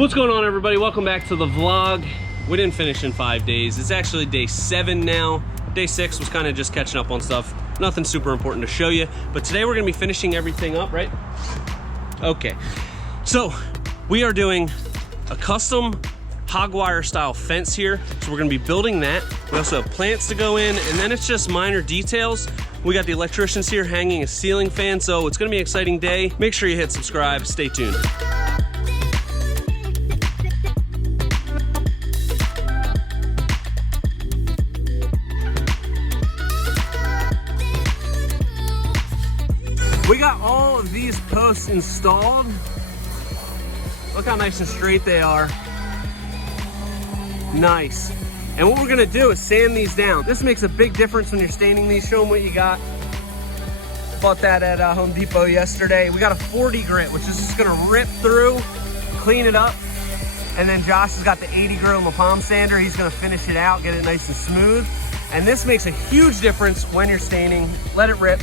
What's going on, everybody? Welcome back to the vlog. We didn't finish in 5 days. It's actually day 7 now. Day 6 was kind of just catching up on stuff. Nothing super important to show you, but today we're gonna be finishing everything up, right? Okay, so we are doing a custom hog wire style fence here. So we're gonna be building that. We also have plants to go in, and then it's just minor details. We got the electricians here hanging a ceiling fan, so it's gonna be an exciting day. Make sure you hit subscribe, stay tuned. We got all of these posts installed. Look how nice and straight they are. Nice. And what we're gonna do is sand these down. This makes a big difference when you're staining these. Show them what you got. Bought that at Home Depot yesterday. We got a 40 grit, which is just gonna rip through, clean it up. And then Josh has got the 80 grit on the palm sander. He's gonna finish it out, get it nice and smooth. And this makes a huge difference when you're staining. Let it rip.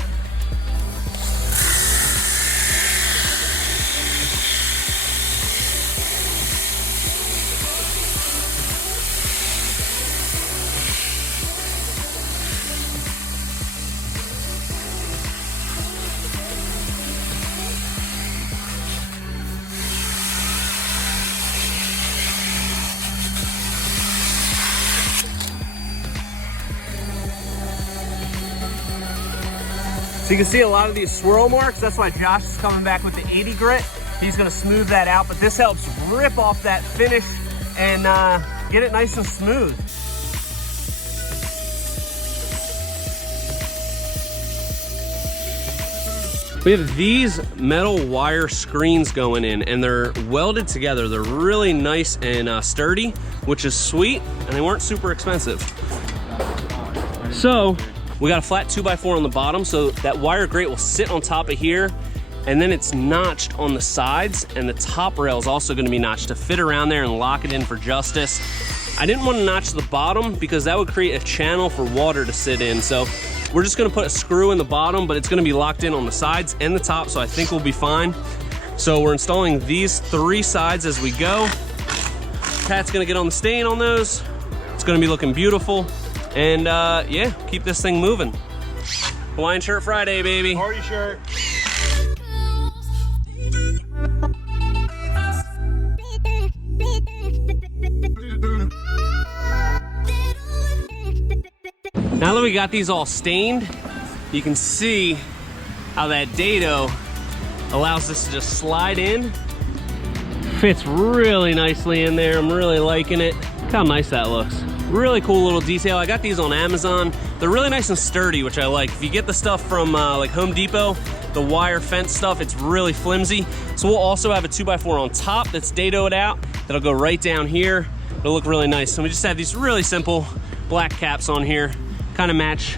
So you can see a lot of these swirl marks. That's why Josh is coming back with the 80 grit. He's gonna smooth that out, but this helps rip off that finish and get it nice and smooth. We have these metal wire screens going in, and they're welded together. They're really nice and sturdy, which is sweet, and they weren't super expensive. So, we got a flat 2x4 on the bottom, so that wire grate will sit on top of here, and then it's notched on the sides, and the top rail is also gonna be notched to fit around there and lock it in for justice. I didn't want to notch the bottom because that would create a channel for water to sit in, so we're just gonna put a screw in the bottom, but it's gonna be locked in on the sides and the top, so I think we'll be fine. So we're installing these 3 sides as we go. Pat's gonna get on the stain on those. It's gonna be looking beautiful. And yeah, keep this thing moving. Hawaiian Shirt Friday, baby. Party shirt. Now that we got these all stained, you can see how that dado allows this to just slide in. Fits really nicely in there. I'm really liking it. Look how nice that looks. Really cool little detail. I got these on Amazon. They're really nice and sturdy, which I like. If you get the stuff from like Home Depot, the wire fence stuff, it's really flimsy. So we'll also have a 2x4 on top that's dadoed out. That'll go right down here. It'll look really nice. So we just have these really simple black caps on here. Kind of match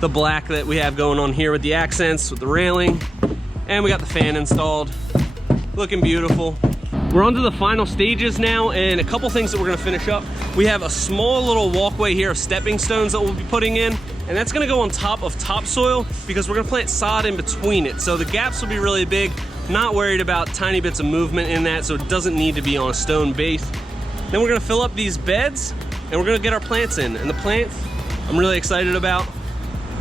the black that we have going on here with the accents, with the railing. And we got the fan installed. Looking beautiful. We're on to the final stages now, and a couple things that we're gonna finish up. We have a small little walkway here of stepping stones that we'll be putting in, and that's gonna go on top of topsoil because we're gonna plant sod in between it. So the gaps will be really big. Not worried about tiny bits of movement in that, so it doesn't need to be on a stone base. Then we're gonna fill up these beds, and we're gonna get our plants in. And the plants, I'm really excited about.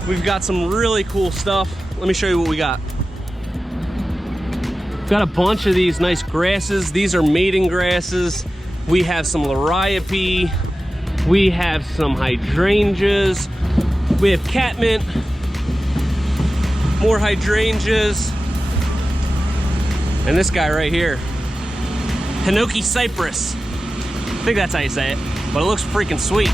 We've got some really cool stuff. Let me show you what we got. Got a bunch of these nice grasses. These are mating grasses. We have some liriope. We have some hydrangeas. We have catmint. More hydrangeas. And this guy right here, Hinoki cypress. I think that's how you say it, but it looks freaking sweet.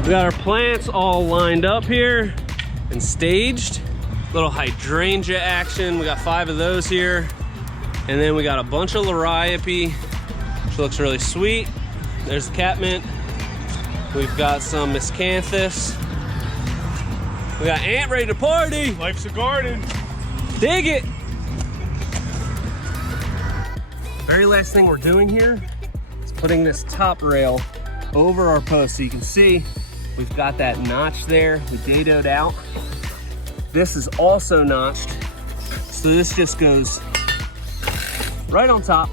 We got our plants all lined up here and staged. Little hydrangea action. We got 5 of those here. And then we got a bunch of liriope, which looks really sweet. There's the catmint. We've got some miscanthus. We got Ant ready to party. Life's a garden. Dig it. Very last thing we're doing here is putting this top rail over our post. So you can see we've got that notch there. We dadoed out. This is also notched. So this just goes right on top,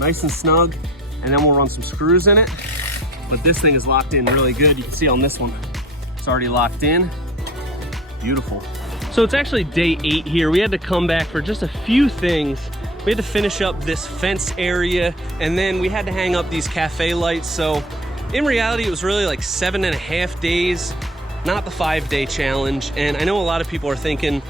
nice and snug. And then we'll run some screws in it. But this thing is locked in really good. You can see on this one, it's already locked in. Beautiful. So it's actually day 8 here. We had to come back for just a few things. We had to finish up this fence area, and then we had to hang up these cafe lights. So in reality, it was really like 7.5 days, not the 5-day challenge. And I know a lot of people are thinking,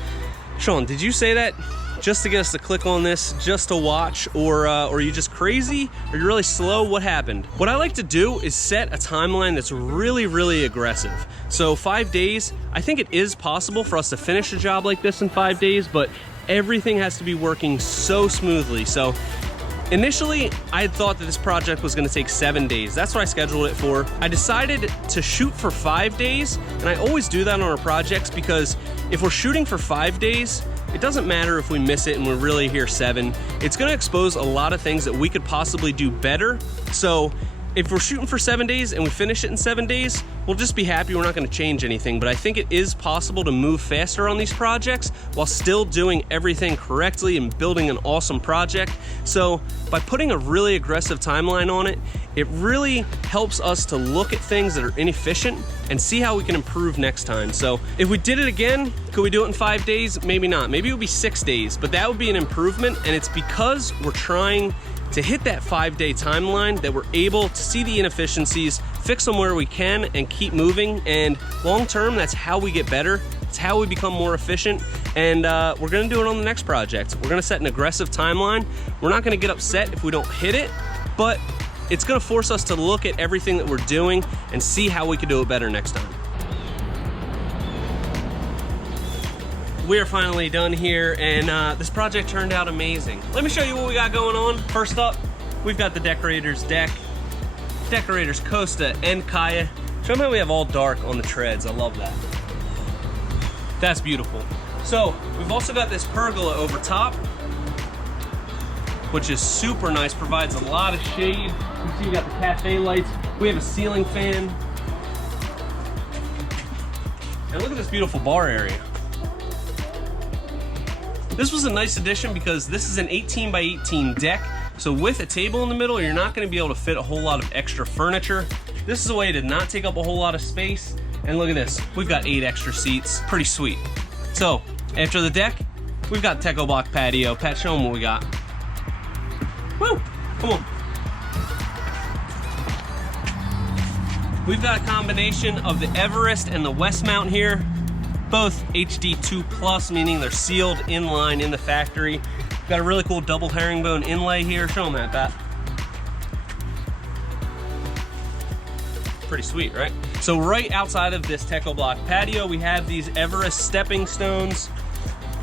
Sean, did you say that just to get us to click on this, just to watch, or are you just crazy? Are you really slow? What happened? What I like to do is set a timeline that's really, really aggressive. So 5 days, I think it is possible for us to finish a job like this in 5 days, but everything has to be working so smoothly. So initially, I had thought that this project was gonna take 7 days. That's what I scheduled it for. I decided to shoot for 5 days, and I always do that on our projects because if we're shooting for 5 days, it doesn't matter if we miss it and we're really here 7. It's gonna expose a lot of things that we could possibly do better. So if we're shooting for 7 days and we finish it in 7 days, we'll just be happy. We're not gonna change anything. But I think it is possible to move faster on these projects while still doing everything correctly and building an awesome project. So by putting a really aggressive timeline on it, it really helps us to look at things that are inefficient and see how we can improve next time. So if we did it again, could we do it in 5 days? Maybe not. Maybe it would be 6 days, but that would be an improvement. And it's because we're trying to hit that 5-day timeline that we're able to see the inefficiencies, fix them where we can, and keep moving. And long term, that's how we get better. It's how we become more efficient. And we're gonna do it on the next project. We're gonna set an aggressive timeline. We're not gonna get upset if we don't hit it, but it's gonna force us to look at everything that we're doing and see how we can do it better next time. We are finally done here, and this project turned out amazing. Let me show you what we got going on. First up, we've got the decorator's deck, decorator's Costa, and Kaya. Show them how we have all dark on the treads. I love that. That's beautiful. So we've also got this pergola over top, which is super nice, provides a lot of shade. You can see you got the cafe lights. We have a ceiling fan. And look at this beautiful bar area. This was a nice addition because this is an 18 by 18 deck. So with a table in the middle, you're not gonna be able to fit a whole lot of extra furniture. This is a way to not take up a whole lot of space. And look at this, we've got 8 extra seats, pretty sweet. So after the deck, we've got Techo block patio. Pat, show them what we got. Woo, come on. We've got a combination of the Everest and the Westmount here. Both HD2 Plus, meaning they're sealed inline in the factory. Got a really cool double herringbone inlay here. Show them that, Pat. Pretty sweet, right? So right outside of this Techo block patio, we have these Everest stepping stones.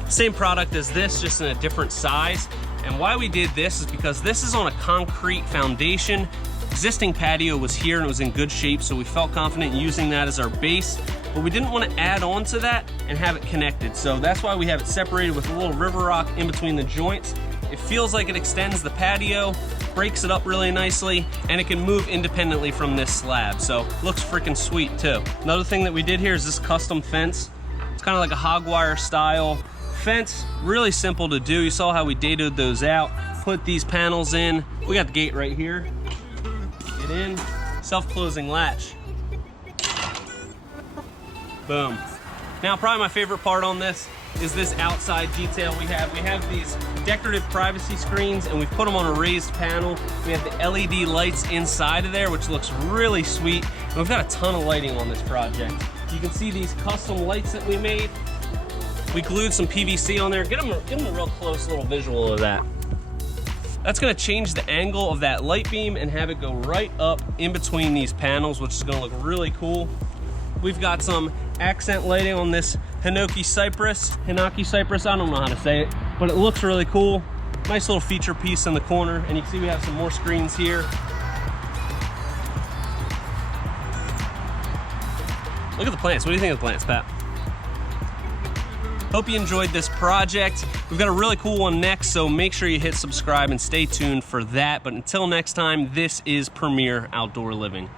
Same product as this, just in a different size. And why we did this is because this is on a concrete foundation. Existing patio was here and it was in good shape, so we felt confident in using that as our base. But we didn't want to add on to that and have it connected. So that's why we have it separated with a little river rock in between the joints. It feels like it extends the patio, breaks it up really nicely, and it can move independently from this slab. So looks freaking sweet too. Another thing that we did here is this custom fence. It's kind of like a hog wire style fence, really simple to do. You saw how we dadoed those out, put these panels in. We got the gate right here. Get in, self-closing latch. Boom. Now, probably my favorite part on this is this outside detail we have. We have these decorative privacy screens and we've put them on a raised panel. We have the LED lights inside of there, which looks really sweet. And we've got a ton of lighting on this project. You can see these custom lights that we made. We glued some PVC on there. Get them a real close little visual of that. That's gonna change the angle of that light beam and have it go right up in between these panels, which is gonna look really cool. We've got some accent lighting on this Hinoki cypress, I don't know how to say it, but it looks really cool. Nice little feature piece in the corner, and you can see we have some more screens here. Look at the plants. What do you think of the plants, Pat? Hope you enjoyed this project. We've got a really cool one next, so make sure you hit subscribe and stay tuned for that. But until next time, this is Premier Outdoor Living.